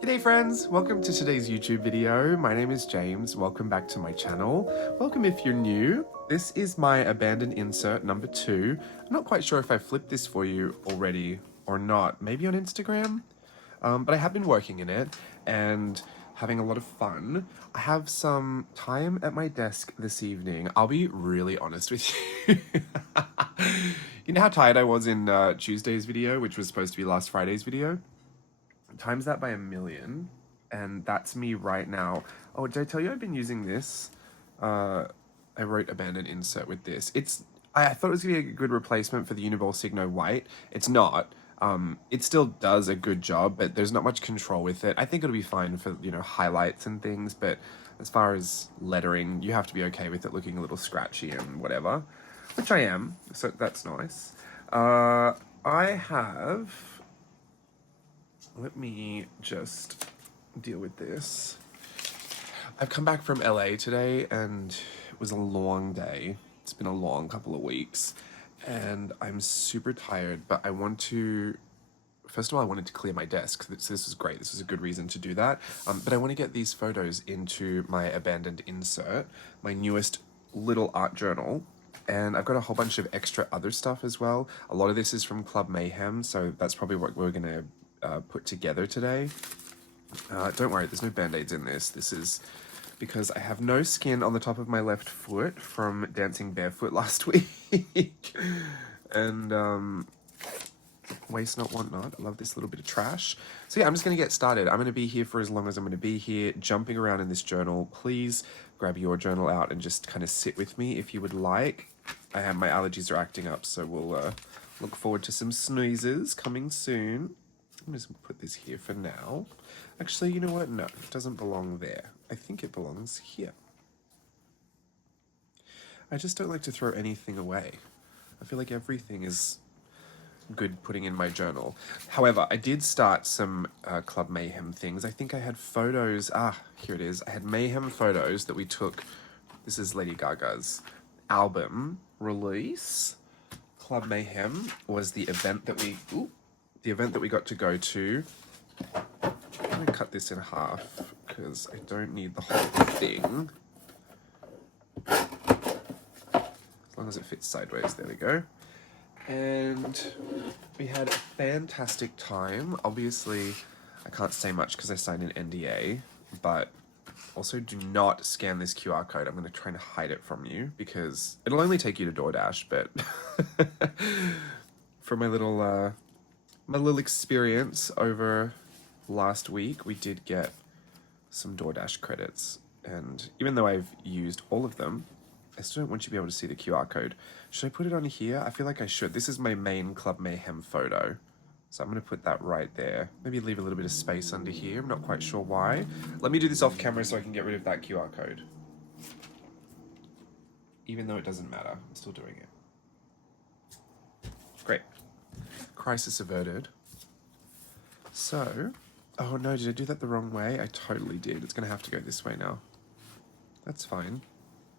G'day friends, welcome to today's YouTube video. My name is James, welcome back to my channel. Welcome if you're new. This is my abandoned insert number 2. I'm not quite sure if I flipped this for you already or not, maybe on Instagram, but I have been working in it and having a lot of fun. I have some time at my desk this evening. I'll be really honest with you. You know how tired I was in Tuesday's video, which was supposed to be last Friday's video? Times that by 1,000,000, and that's me right now. Oh, did I tell you I've been using this? I wrote abandoned insert with this. I thought it was gonna be a good replacement for the Uniball Signo White. It's not. It still does a good job, but there's not much control with it. I think it'll be fine for, you know, highlights and things, but as far as lettering, you have to be okay with it looking a little scratchy and whatever, which I am, so that's nice. Let me just deal with this. I've come back from LA today and it was a long day. It's been a long couple of weeks and I'm super tired, but I want to, first of all, I wanted to clear my desk. So this is great. This is a good reason to do that. But I want to get these photos into my abandoned insert, my newest little art journal. And I've got a whole bunch of extra other stuff as well. A lot of this is from Club MAYHEM, so that's probably what we're gonna put together today. Don't worry, there's no band-aids in this. This is because I have no skin on the top of my left foot from dancing barefoot last week. And waste not, want not. I love this little bit of trash. So yeah, I'm just gonna get started. I'm gonna be here for as long as I'm gonna be here, jumping around in this journal. Please grab your journal out and just kind of sit with me if you would like. My allergies are acting up, so we'll look forward to some sneezes coming soon. I'm just gonna put this here for now. Actually, you know what? No, it doesn't belong there. I think it belongs here. I just don't like to throw anything away. I feel like everything is good putting in my journal. However, I did start some Club MAYHEM things. I think I had photos. Here it is. I had MAYHEM photos that we took. This is Lady Gaga's album release. Club MAYHEM was the event that we got to go to. I'm gonna cut this in half because I don't need the whole thing. As long as it fits sideways, there we go. And we had a fantastic time. Obviously, I can't say much because I signed an NDA, but also do not scan this QR code. I'm going to try and hide it from you because it'll only take you to DoorDash, but for my little experience over last week, we did get some DoorDash credits. And even though I've used all of them, I still don't want you to be able to see the QR code. Should I put it on here? I feel like I should. This is my main Club MAYHEM photo. So I'm going to put that right there. Maybe leave a little bit of space under here. I'm not quite sure why. Let me do this off camera so I can get rid of that QR code. Even though it doesn't matter, I'm still doing it. Great. Crisis averted. So, oh no, did I do that the wrong way? I totally did. It's going to have to go this way now. That's fine.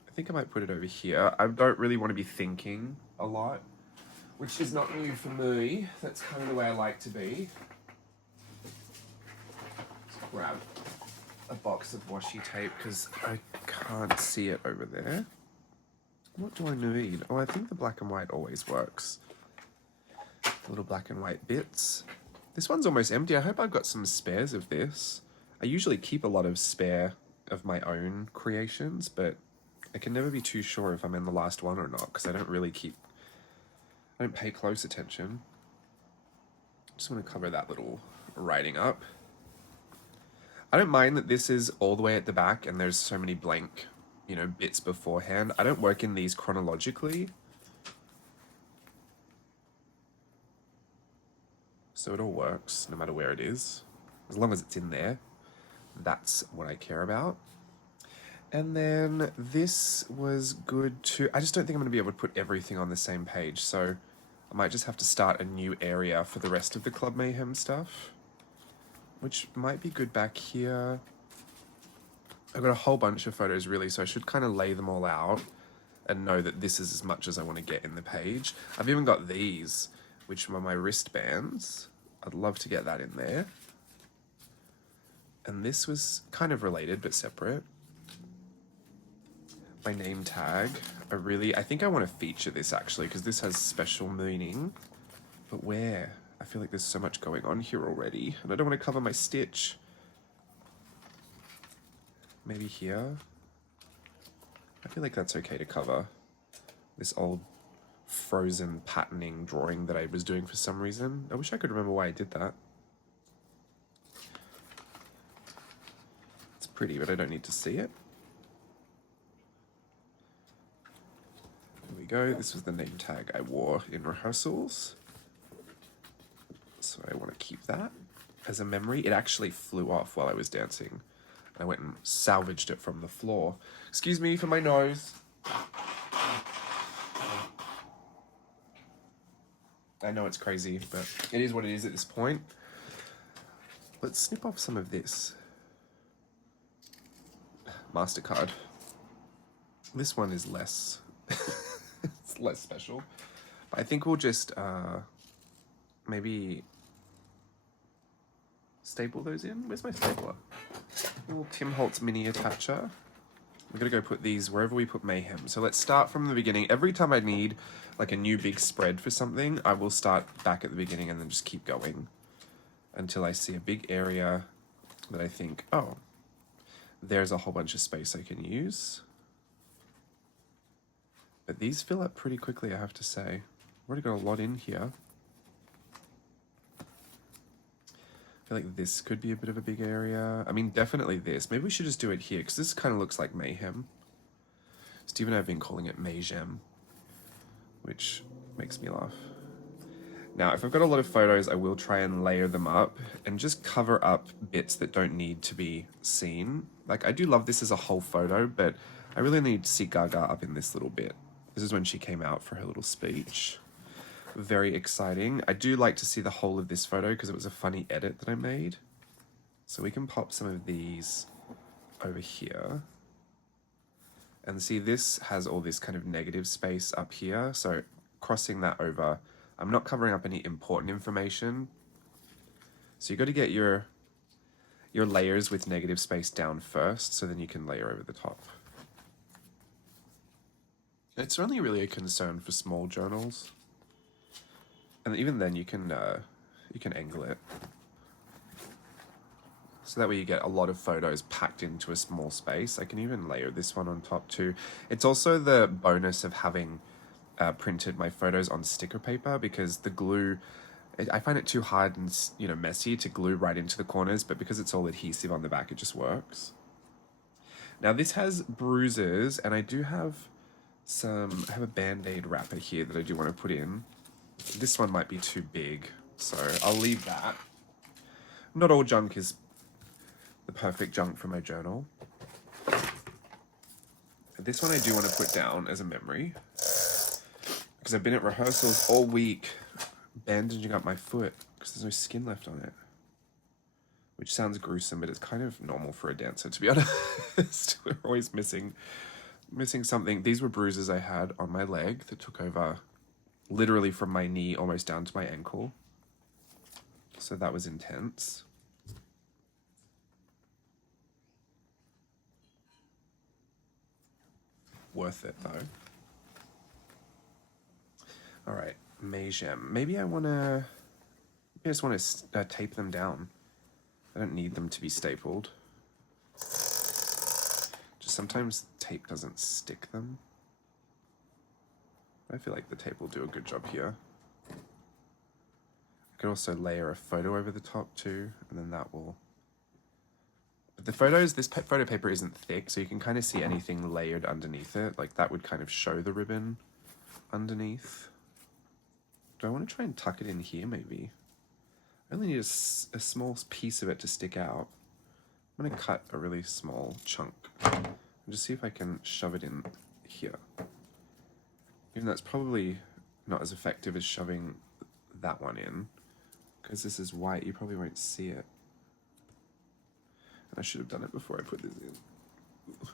I think I might put it over here. I don't really want to be thinking a lot, which is not new for me. That's kind of the way I like to be. Let's grab a box of washi tape because I can't see it over there. What do I need? Oh, I think the black and white always works. Little black and white bits. This one's almost empty. I hope I've got some spares of this. I usually keep a lot of spare of my own creations, but I can never be too sure if I'm in the last one or not because I don't pay close attention. Just want to cover that little writing up. I don't mind that this is all the way at the back and there's so many blank, you know, bits beforehand. I don't work in these chronologically. So it all works no matter where it is. As long as it's in there, that's what I care about. And then this was good too. I just don't think I'm going to be able to put everything on the same page, so I might just have to start a new area for the rest of the Club MAYHEM stuff, which might be good back here. I've got a whole bunch of photos really, so I should kind of lay them all out and know that this is as much as I want to get in the page. I've even got these, which are my wristbands. I'd love to get that in there. And this was kind of related but separate. My name tag, I think I want to feature this actually because this has special meaning. But where? I feel like there's so much going on here already and I don't want to cover my stitch. Maybe here? I feel like that's okay to cover this old frozen patterning drawing that I was doing for some reason. I wish I could remember why I did that. It's pretty, but I don't need to see it. There we go. This was the name tag I wore in rehearsals. So I want to keep that as a memory. It actually flew off while I was dancing. I went and salvaged it from the floor. Excuse me for my nose. I know it's crazy, but it is what it is at this point. Let's snip off some of this. MasterCard. This one is less, it's less special. But I think we'll just maybe staple those in. Where's my stapler? Little Tim Holtz mini attacher. I'm gonna go put these wherever we put Mayhem. So let's start from the beginning. Every time I need like a new big spread for something, I will start back at the beginning and then just keep going until I see a big area that I think, oh, there's a whole bunch of space I can use. But these fill up pretty quickly, I have to say. I've already got a lot in here. I feel like this could be a bit of a big area. I mean, definitely this. Maybe we should just do it here, because this kind of looks like Mayhem. Steve and I have been calling it MAYHEM, which makes me laugh. Now, if I've got a lot of photos, I will try and layer them up and just cover up bits that don't need to be seen. Like, I do love this as a whole photo, but I really need to see Gaga up in this little bit. This is when she came out for her little speech. Very exciting. I do like to see the whole of this photo because it was a funny edit that I made. So we can pop some of these over here. And see, this has all this kind of negative space up here. So crossing that over, I'm not covering up any important information. So you got to get your layers with negative space down first, so then you can layer over the top. It's only really a concern for small journals. And even then you can angle it. So that way you get a lot of photos packed into a small space. I can even layer this one on top too. It's also the bonus of having printed my photos on sticker paper, because the glue, I find it too hard and messy to glue right into the corners, but because it's all adhesive on the back, it just works. Now this has bruises, and I do have I have a Band-Aid wrapper here that I do want to put in. This one might be too big, so I'll leave that. Not all junk is the perfect junk for my journal. This one I do want to put down as a memory, because I've been at rehearsals all week bandaging up my foot because there's no skin left on it. Which sounds gruesome, but it's kind of normal for a dancer, to be honest. We're always missing something. These were bruises I had on my leg that took over literally from my knee almost down to my ankle. So that was intense. Worth it though. All right, MAYHEM. Maybe I just want to tape them down. I don't need them to be stapled. Just sometimes tape doesn't stick them. I feel like the tape will do a good job here. I could also layer a photo over the top too, and then that will... But the photos, this photo paper isn't thick, so you can kind of see anything layered underneath it. Like that would kind of show the ribbon underneath. Do I want to try and tuck it in here maybe? I only need a small piece of it to stick out. I'm going to cut a really small chunk and just see if I can shove it in here. Even though that's probably not as effective as shoving that one in, because this is white, you probably won't see it. And I should have done it before I put this in.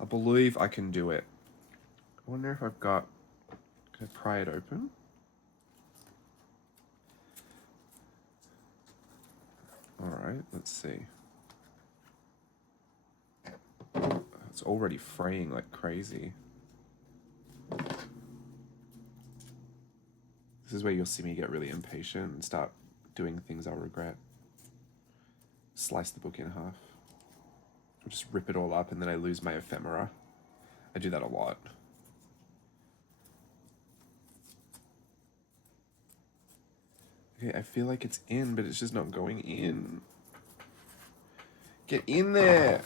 I believe I can do it. I wonder if I've got... Can I pry it open? Alright. right? Let's see. It's already fraying like crazy. This is where you'll see me get really impatient and start doing things I'll regret. Slice the book in half. Or just rip it all up and then I lose my ephemera. I do that a lot. Okay, I feel like it's in, but it's just not going in. Get in there!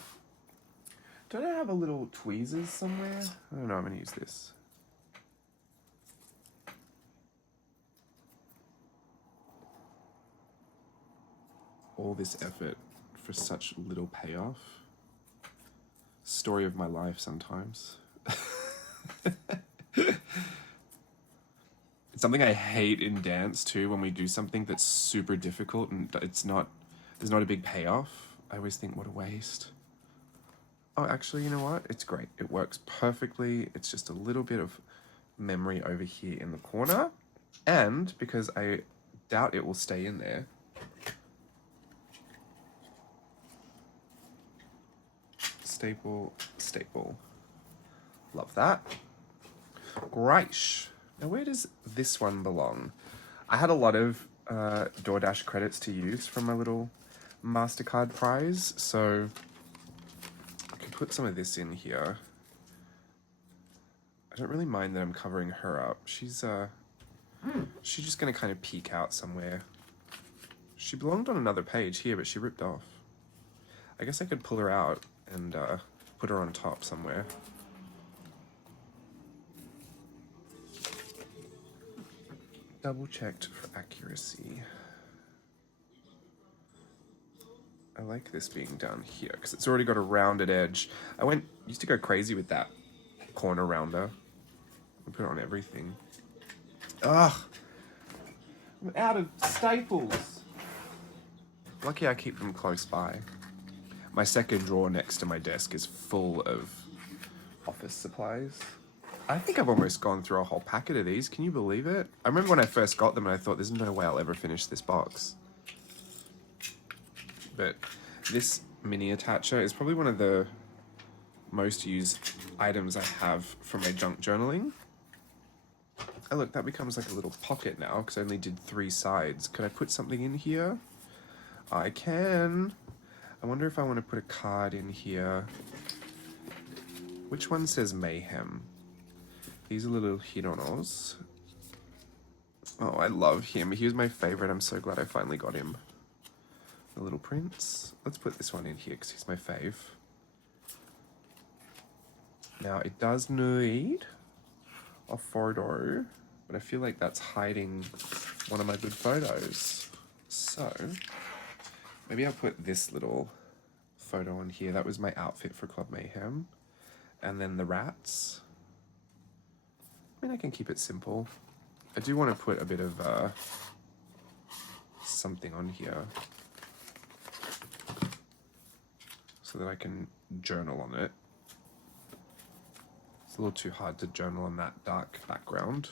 Don't I have a little tweezers somewhere? I don't know, I'm gonna use this. All this effort for such little payoff. Story of my life sometimes. It's something I hate in dance too, when we do something that's super difficult and there's not a big payoff. I always think, what a waste. Oh, actually, you know what? It's great. It works perfectly. It's just a little bit of memory over here in the corner. And because I doubt it will stay in there, staple, staple. Love that. Great. Now, where does this one belong? I had a lot of DoorDash credits to use from my little MasterCard prize, so I could put some of this in here. I don't really mind that I'm covering her up. She's just gonna kind of peek out somewhere. She belonged on another page here, but she ripped off. I guess I could pull her out and put her on top somewhere. Double checked for accuracy. I like this being done here because it's already got a rounded edge. I used to go crazy with that corner rounder. I put it on everything. Ugh, I'm out of staples. Lucky I keep them close by. My second drawer next to my desk is full of office supplies. I think I've almost gone through a whole packet of these. Can you believe it? I remember when I first got them and I thought, there's no way I'll ever finish this box. But this mini attacher is probably one of the most used items I have for my junk journaling. Oh look, that becomes like a little pocket now because I only did 3 sides. Could I put something in here? I can. I wonder if I want to put a card in here. Which one says Mayhem? These are little Hironos. Oh, I love him. He was my favorite. I'm so glad I finally got him. The Little Prince. Let's put this one in here because he's my fave. Now, it does need a photo, but I feel like that's hiding one of my good photos. So, maybe I'll put this little photo on here. That was my outfit for Club Mayhem. And then the rats. I mean, I can keep it simple. I do want to put a bit of something on here so that I can journal on it. It's a little too hard to journal on that dark background.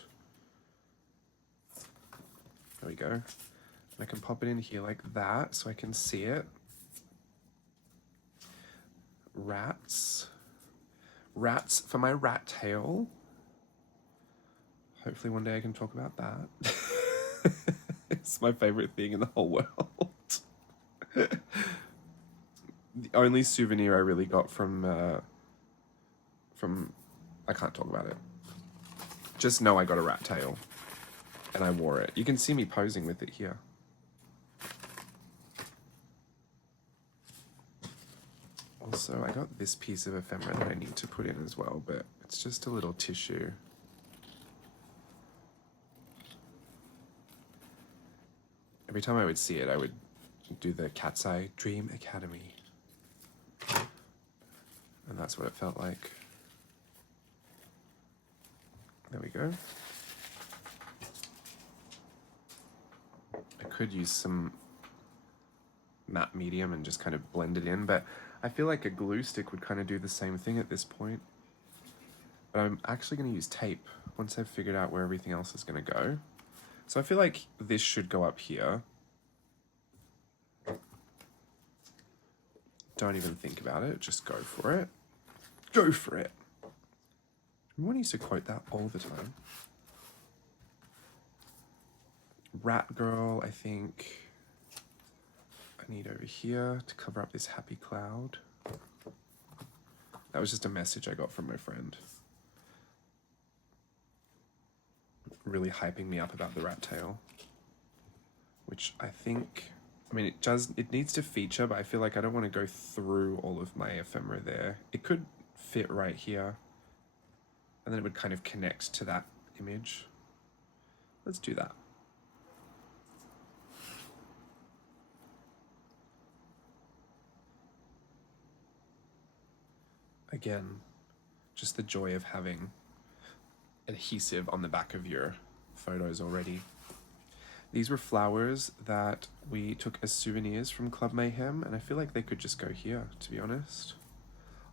There we go. And I can pop it in here like that so I can see it. Rats. Rats for my rat tail. Hopefully one day I can talk about that. It's my favorite thing in the whole world. The only souvenir I really got from I can't talk about it. Just know I got a rat tail and I wore it. You can see me posing with it here. Also, I got this piece of ephemera that I need to put in as well, but it's just a little tissue. Every time I would see it, I would do the Cat's Eye Dream Academy. And that's what it felt like. There we go. I could use some matte medium and just kind of blend it in, but I feel like a glue stick would kind of do the same thing at this point. But I'm actually going to use tape once I've figured out where everything else is going to go. So I feel like this should go up here. Don't even think about it. Just go for it. Go for it. Everyone used to quote that all the time. Rat girl, I think I need over here to cover up this happy cloud. That was just a message I got from my friend. Really hyping me up about the rat tail. Which I think, I mean, it needs to feature, but I feel like I don't want to go through all of my ephemera there. It could fit right here, and then it would kind of connect to that image. Let's do that. Again, just the joy of having adhesive on the back of your photos already. These were flowers that we took as souvenirs from Club Mayhem, and I feel like they could just go here, to be honest.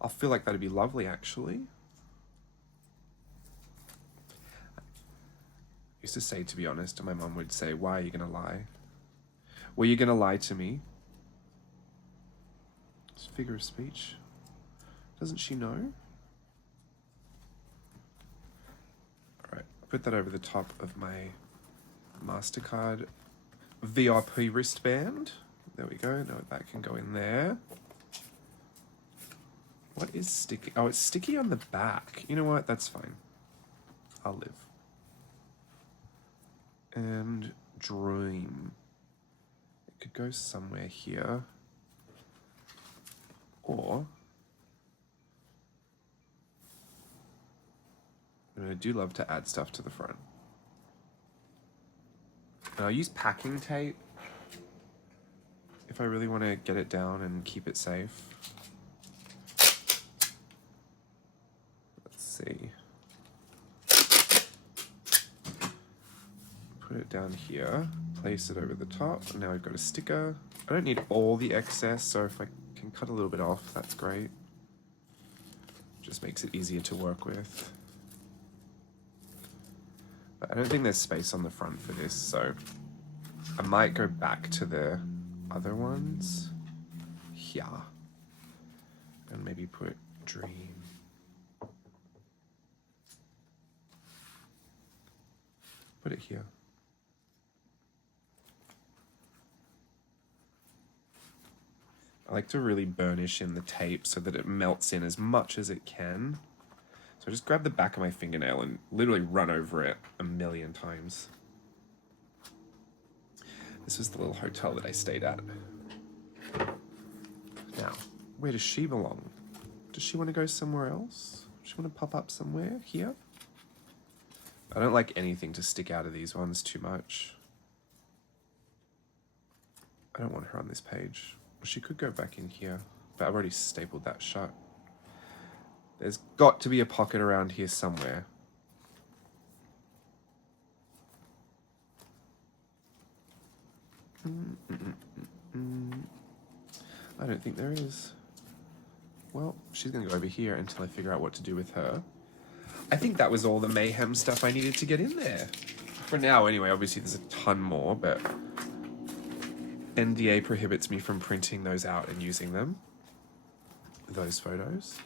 I feel like that'd be lovely, actually. I used to say, to be honest, and my mum would say, why are you gonna lie? Were you gonna lie to me? It's a figure of speech. Doesn't she know? Alright, put that over the top of my MasterCard VIP wristband. There we go. Now that can go in there. What is sticky? Oh, it's sticky on the back. You know what? That's fine. I'll live. And dream. It could go somewhere here. Or and I do love to add stuff to the front. And I'll use packing tape if I really want to get it down and keep it safe. Let's see. Put it down here, place it over the top, and now I've got a sticker. I don't need all the excess, so if I can cut a little bit off, that's great. Just makes it easier to work with. But I don't think there's space on the front for this, so I might go back to the other ones here and maybe put dream. Put it here. I like to really burnish in the tape so that it melts in as much as it can. So I just grab the back of my fingernail and literally run over it a million times. This was the little hotel that I stayed at. Now, where does she belong? Does she want to go somewhere else? Does she want to pop up somewhere here? I don't like anything to stick out of these ones too much. I don't want her on this page. She could go back in here, but I've already stapled that shut. There's got to be a pocket around here somewhere. I don't think there is. Well, she's gonna go over here until I figure out what to do with her. I think that was all the Mayhem stuff I needed to get in there. For now, anyway. Obviously, there's a ton more, but NDA prohibits me from printing those out and using them. Those photos.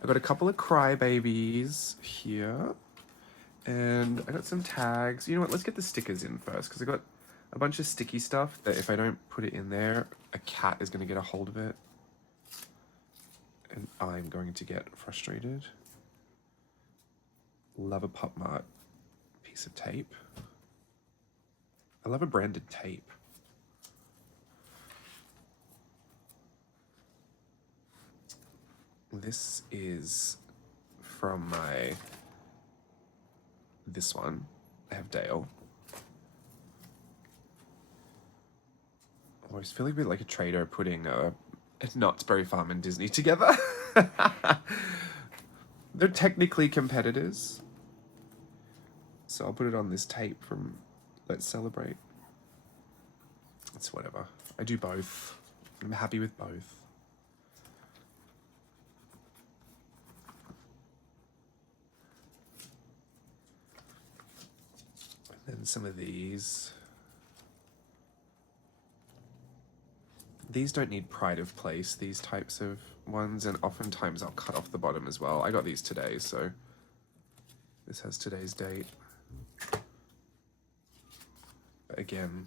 I've got a couple of crybabies here. And I got some tags. You know what? Let's get the stickers in first, because I got a bunch of sticky stuff that if I don't put it in there, a cat is going to get a hold of it. And I'm going to get frustrated. Love a Pop Mart piece of tape. I love a branded tape. This is from this one. I have Dale. I always feel like a bit like a trader putting Knott's Berry Farm and Disney together. They're technically competitors. So I'll put it on this tape from Let's Celebrate. It's whatever. I do both. I'm happy with both. And then some of these. These don't need pride of place, these types of ones, and oftentimes I'll cut off the bottom as well. I got these today, so this has today's date. But again,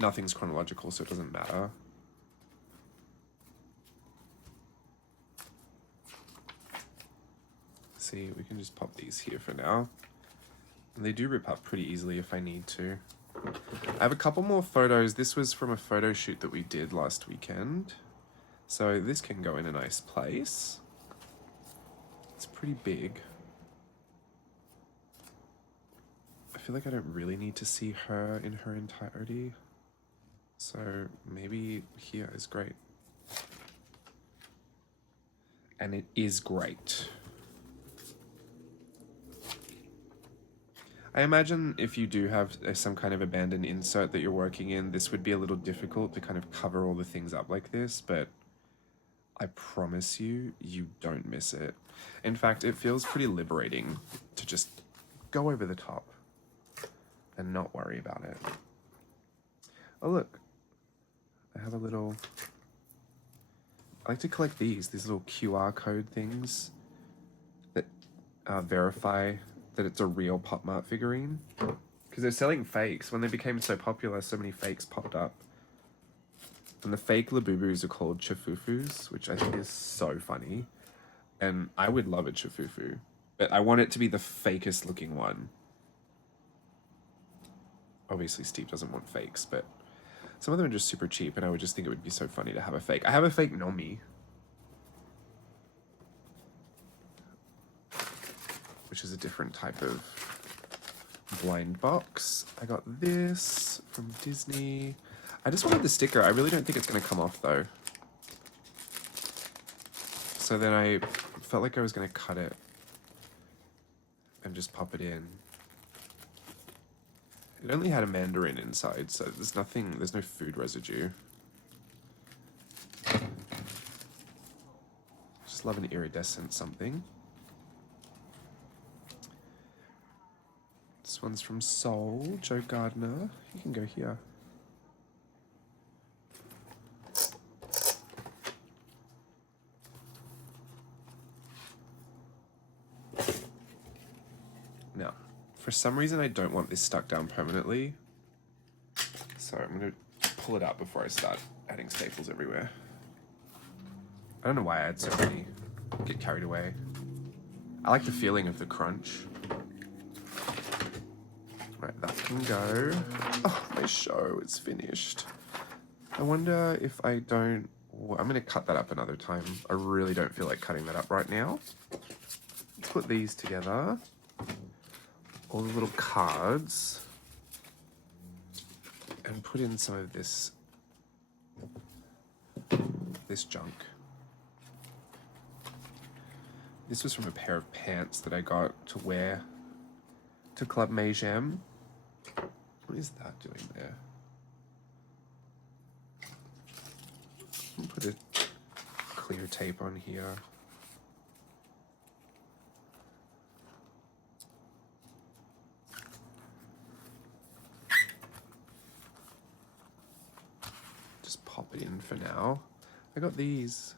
nothing's chronological, so it doesn't matter. See, we can just pop these here for now. And they do rip up pretty easily if I need to. I have a couple more photos. This was from a photo shoot that we did last weekend. So this can go in a nice place. It's pretty big. I feel like I don't really need to see her in her entirety. So maybe here is great. And it is great. I imagine if you do have some kind of abandoned insert that you're working in, this would be a little difficult to kind of cover all the things up like this, but I promise you, you don't miss it. In fact, it feels pretty liberating to just go over the top and not worry about it. Oh look, I have a little, I like to collect these little QR code things that verify that it's a real Pop Mart figurine, because they're selling fakes. When they became so popular, so many fakes popped up. And the fake Labubus are called Chafufus, which I think is so funny. And I would love a Chafufu, but I want it to be the fakest looking one. Obviously Steve doesn't want fakes, but some of them are just super cheap, and I would just think it would be so funny to have a fake. I have a fake Nomi, which is a different type of blind box. I got this from Disney. I just wanted the sticker. I really don't think it's going to come off though. So then I felt like I was going to cut it and just pop it in. It only had a mandarin inside, so there's nothing, there's no food residue. Just love an iridescent something. This one's from Soul, Joe Gardner. You can go here. Now, for some reason I don't want this stuck down permanently, so I'm going to pull it out before I start adding staples everywhere. I don't know why I add so many. Get carried away. I like the feeling of the crunch. Right, that can go. Oh, my show is finished. I wonder if I don't... I'm going to cut that up another time. I really don't feel like cutting that up right now. Put these together. All the little cards. And put in some of this junk. This was from a pair of pants that I got to wear to Club MAYHEM. What is that doing there? I'll put a clear tape on here. Just pop it in for now. I got these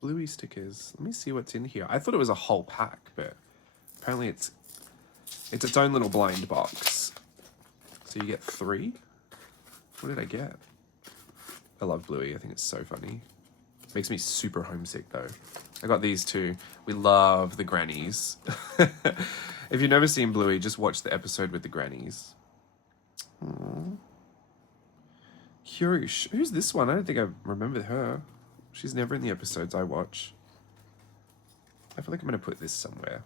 bluey stickers. Let me see what's in here. I thought it was a whole pack, but apparently it's its own little blind box. So you get 3. What did I get? I love Bluey. I think it's so funny. Makes me super homesick though. I got these too. We love the grannies. If you've never seen Bluey, just watch the episode with the grannies. Aww. Kirush. Who's this one? I don't think I remember her. She's never in the episodes I watch. I feel like I'm going to put this somewhere.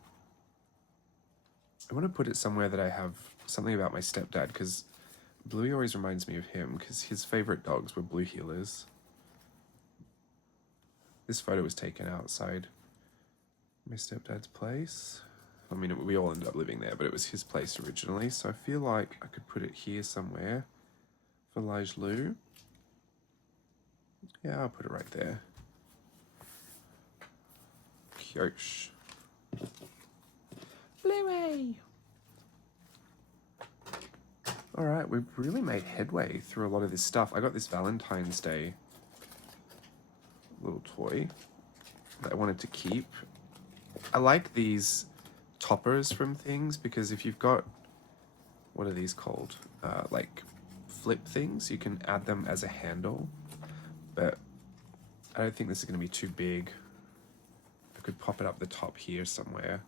I want to put it somewhere that I have something about my stepdad, because Bluey always reminds me of him, because his favorite dogs were blue heelers. This photo was taken outside my stepdad's place. I mean, we all ended up living there, but it was his place originally, so I feel like I could put it here somewhere for Lige Lou. Yeah, I'll put it right there. Kyosh. Bluey! Alright, we've really made headway through a lot of this stuff. I got this Valentine's Day little toy that I wanted to keep. I like these toppers from things because if you've got, what are these called? Like flip things, you can add them as a handle, but I don't think this is going to be too big. I could pop it up the top here somewhere.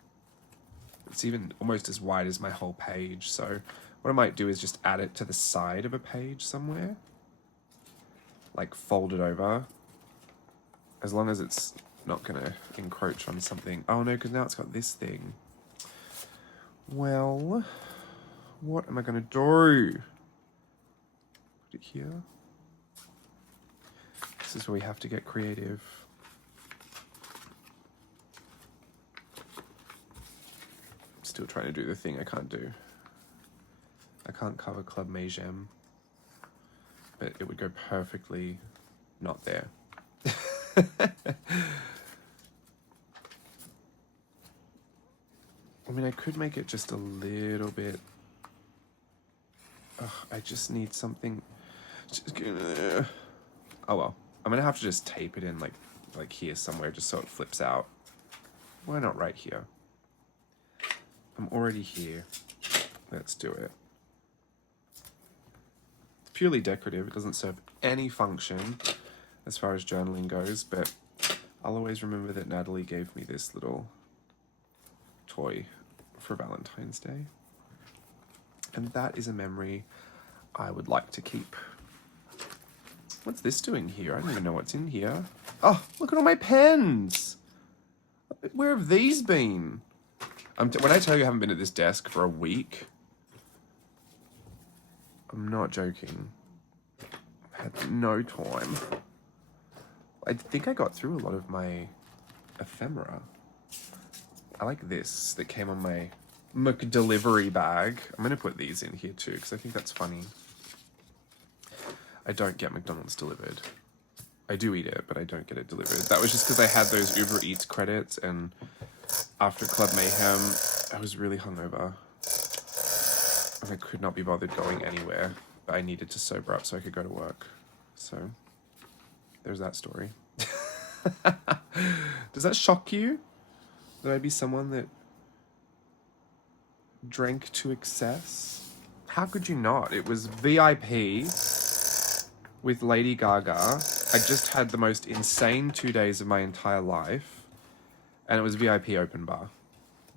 It's even almost as wide as my whole page, so what I might do is just add it to the side of a page somewhere, like fold it over, as long as it's not gonna encroach on something. Oh no, because now it's got this thing. Well, what am I gonna do? Put it here. This is where we have to get creative. Still trying to do the thing I can't do. I can't cover Club MAYHEM, but it would go perfectly not there. I mean, I could make it just a little bit. Ugh, I just need something. Oh well, I'm gonna have to just tape it in like here somewhere, just so it flips out. Why not right here? I'm already here. Let's do it. It's purely decorative. It doesn't serve any function as far as journaling goes, but I'll always remember that Natalie gave me this little toy for Valentine's Day. And that is a memory I would like to keep. What's this doing here? I don't even know what's in here. Oh, look at all my pens. Where have these been? When I tell you I haven't been at this desk for a week, I'm not joking. I had no time. I think I got through a lot of my ephemera. I like this that came on my McDelivery bag. I'm going to put these in here too because I think that's funny. I don't get McDonald's delivered. I do eat it, but I don't get it delivered. That was just because I had those Uber Eats credits, and after Club MAYHEM, I was really hungover. And I could not be bothered going anywhere, but I needed to sober up so I could go to work. So, there's that story. Does that shock you? That I'd be someone that drank to excess? How could you not? It was VIP with Lady Gaga. I just had the most insane 2 days of my entire life. And it was VIP open bar.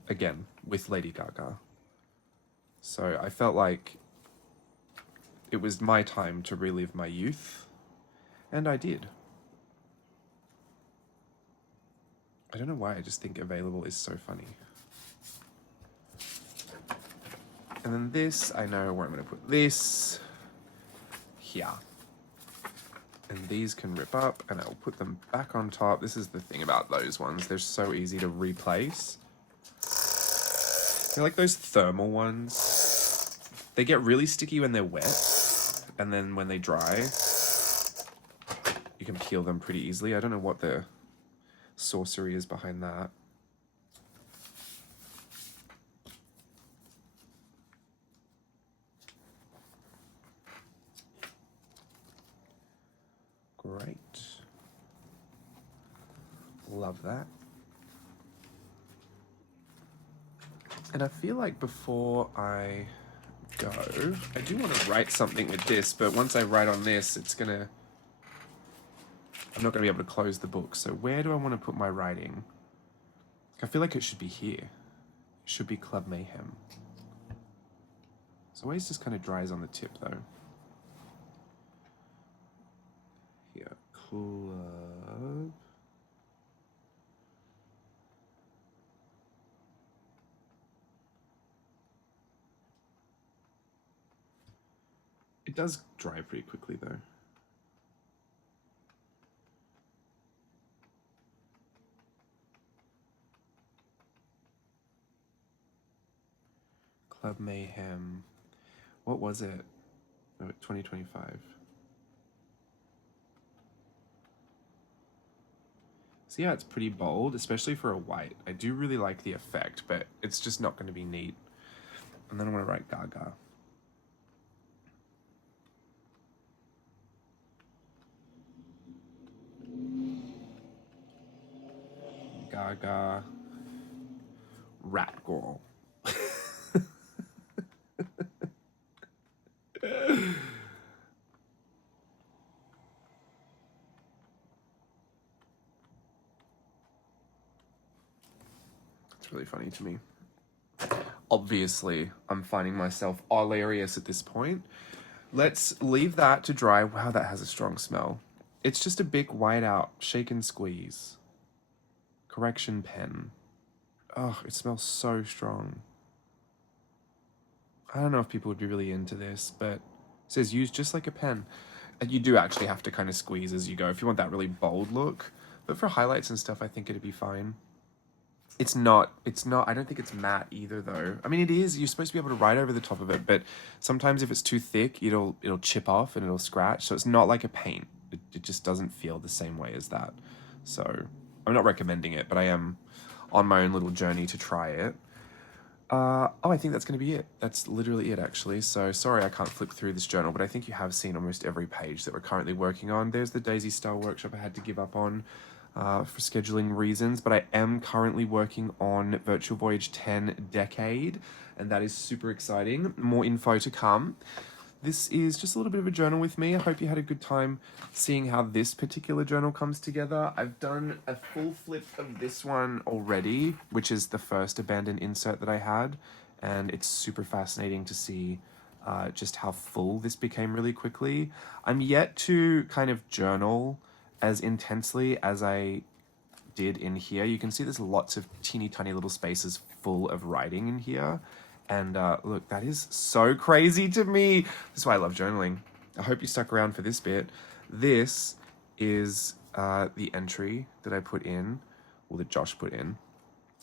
Again, with Lady Gaga. So I felt like it was my time to relive my youth. And I did. I don't know why, I just think available is so funny. And then this, I know where I'm going to put this. Here. And these can rip up, and I'll put them back on top. This is the thing about those ones. They're so easy to replace. They're like those thermal ones. They get really sticky when they're wet, and then when they dry, you can peel them pretty easily. I don't know what the sorcery is behind that. Great. Love that. And I feel like before I go, I do want to write something with this, but once I write on this, I'm not going to be able to close the book. So where do I want to put my writing? I feel like it should be here. It should be Club MAYHEM. It always just kind of dries on the tip though. Here, Club. It does dry pretty quickly though. Club MAYHEM. What was it? Oh, 2025. So yeah, it's pretty bold, especially for a white. I do really like the effect, but it's just not going to be neat. And then I'm going to write Gaga. Gaga Rat Girl. It's really funny to me. Obviously, I'm finding myself hilarious at this point. Let's leave that to dry. Wow, that has a strong smell. It's just a big whiteout shake and squeeze. Correction pen. Oh, it smells so strong. I don't know if people would be really into this, but it says use just like a pen. And you do actually have to kind of squeeze as you go if you want that really bold look. But for highlights and stuff, I think it'd be fine. It's not, I don't think it's matte either though. I mean, it is, you're supposed to be able to write over the top of it, but sometimes if it's too thick, it'll chip off and it'll scratch. So it's not like a paint. It just doesn't feel the same way as that. So I'm not recommending it, but I am on my own little journey to try it. Oh, I think that's going to be it. That's literally it, actually. So sorry I can't flip through this journal, but I think you have seen almost every page that we're currently working on. There's the Daisy Star workshop I had to give up on for scheduling reasons, but I am currently working on Virtual Voyage 10 Decade, and that is super exciting. More info to come. This is just a little bit of a journal with me. I hope you had a good time seeing how this particular journal comes together. I've done a full flip of this one already, which is the first abandoned insert that I had, and it's super fascinating to see just how full this became really quickly. I'm yet to kind of journal as intensely as I did in here. You can see there's lots of teeny tiny little spaces full of writing in here. And look, that is so crazy to me. This is why I love journaling. I hope you stuck around for this bit. This is the entry that I put in, or that Josh put in,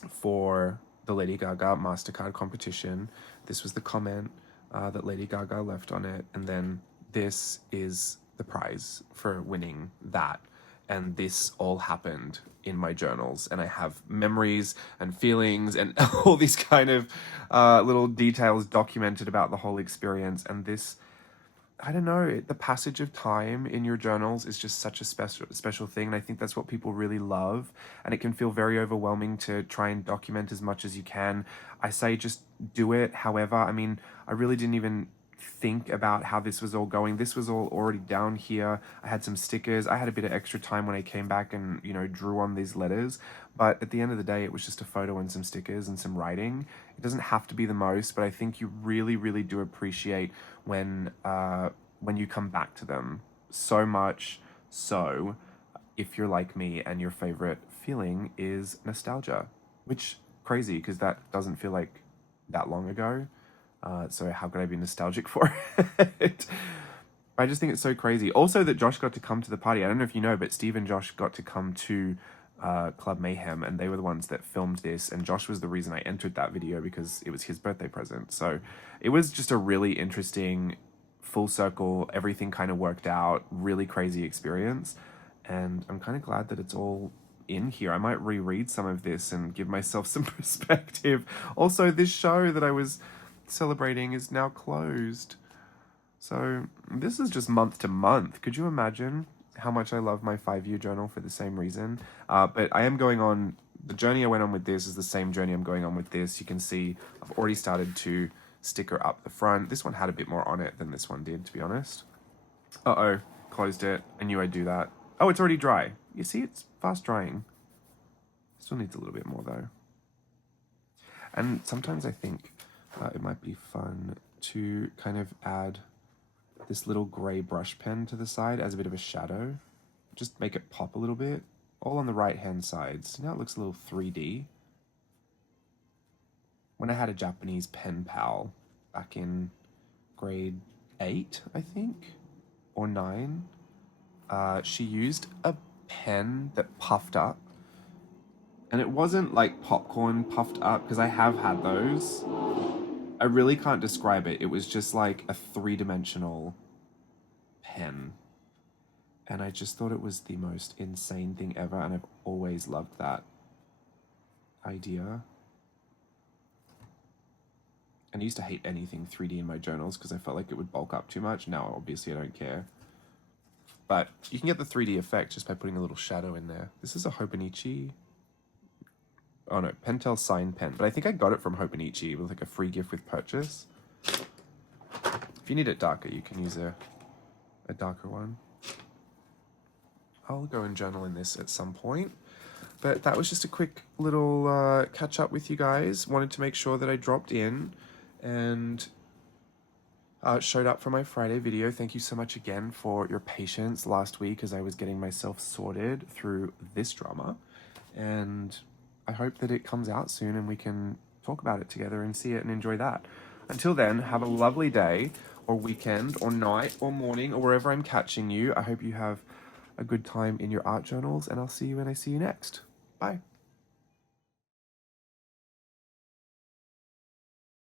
for the Lady Gaga MasterCard competition. This was the comment that Lady Gaga left on it. And then this is the prize for winning that. And this all happened in my journals, and I have memories and feelings and all these kind of little details documented about the whole experience. And this, I don't know, the passage of time in your journals is just such a special thing, and I think that's what people really love. And it can feel very overwhelming to try and document as much as you can. I say just do it. However, I mean, I really didn't even think about how this was all going. This was all already down here. I had some stickers. I had a bit of extra time when I came back and, you know, drew on these letters. But at the end of the day, it was just a photo and some stickers and some writing. It doesn't have to be the most, but I think you really, really do appreciate when you come back to them so much. So if you're like me and your favorite feeling is nostalgia, which crazy because that doesn't feel like that long ago. So how could I be nostalgic for it? I just think it's so crazy. Also that Josh got to come to the party. I don't know if you know, but Steve and Josh got to come to Club Mayhem, and they were the ones that filmed this, and Josh was the reason I entered that video because it was his birthday present. So it was just a really interesting, full circle, everything kind of worked out, really crazy experience. And I'm kind of glad that it's all in here. I might reread some of this and give myself some perspective. Also, this show that I was celebrating is now closed. So this is just month to month. Could you imagine how much I love my 5-year journal for the same reason? But I am going on, the journey I went on with this is the same journey I'm going on with this. You can see I've already started to sticker up the front. This one had a bit more on it than this one did, to be honest. Uh-oh, closed it. I knew I'd do that. Oh, it's already dry. You see, it's fast drying. Still needs a little bit more though. And sometimes I think it might be fun to kind of add this little gray brush pen to the side as a bit of a shadow. Just make it pop a little bit. All on the right hand side. So now it looks a little 3D. When I had a Japanese pen pal back in grade 8, I think, or 9, she used a pen that puffed up. And it wasn't like popcorn puffed up, because I have had those. I really can't describe it. It was just like a 3-dimensional pen. And I just thought it was the most insane thing ever, and I've always loved that idea. And I used to hate anything 3D in my journals because I felt like it would bulk up too much. Now, obviously, I don't care. But you can get the 3D effect just by putting a little shadow in there. This is a Hobonichi oh no, Pentel sign pen, but I think I got it from Hobonichi with like a free gift with purchase. If you need it darker, you can use a darker one. I'll go and journal in this at some point. But that was just a quick little catch up with you guys. Wanted to make sure that I dropped in and showed up for my Friday video. Thank you so much again for your patience last week as I was getting myself sorted through this drama. And I hope that it comes out soon and we can talk about it together and see it and enjoy that. Until then, have a lovely day or weekend or night or morning or wherever I'm catching you. I hope you have a good time in your art journals, and I'll see you when I see you next. Bye.